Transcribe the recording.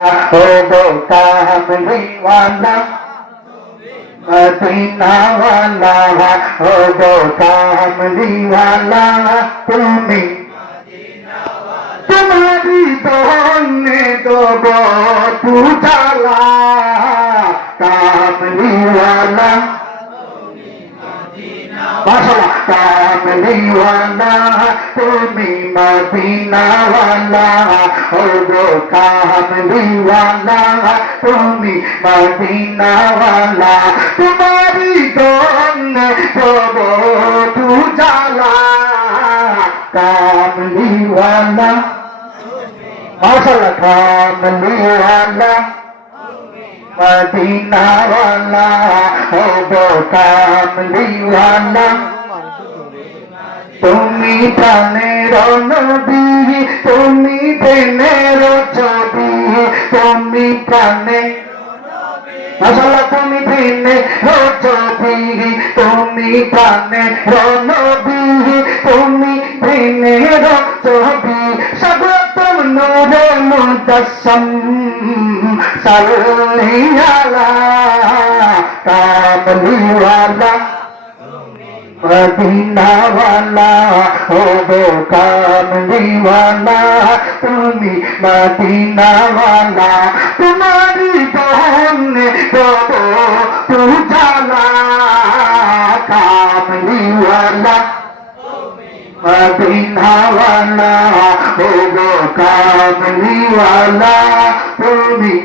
हो गो कामली वाला मदीना वाला हो गो कामली वाला तुम्ही तुम्हारी दोने दो गो पूजाला कामली वाला माशाल्लाह कामली वाला तुम्ही मदीना वाला हो गो कामली वाला तुम्ही मदीना वाला तुम्हारी दोने दो गो पूजाला कामली वाला माशाल्लाह कामली वाला मदीना वाला हो गो कामली वाला তুমি প্রাণের নবী তুমি প্রেমের ছবি তুমি প্রাণে মাশাআল্লাহ তুমি প্রেমের ছবি তুমি প্রাণের নবী তুমি প্রেমের ছবি সর্বতম নূরে মুজাসসাম সাল্লি আলা কামলি ওয়ালা मदीना वाला हो गो कामली वाला तुम्ही मदीना वाला तुम्हारी बहन हो गो पूजाला कामली वाला मदीना वाला हो गो कामली वाला तुम्ही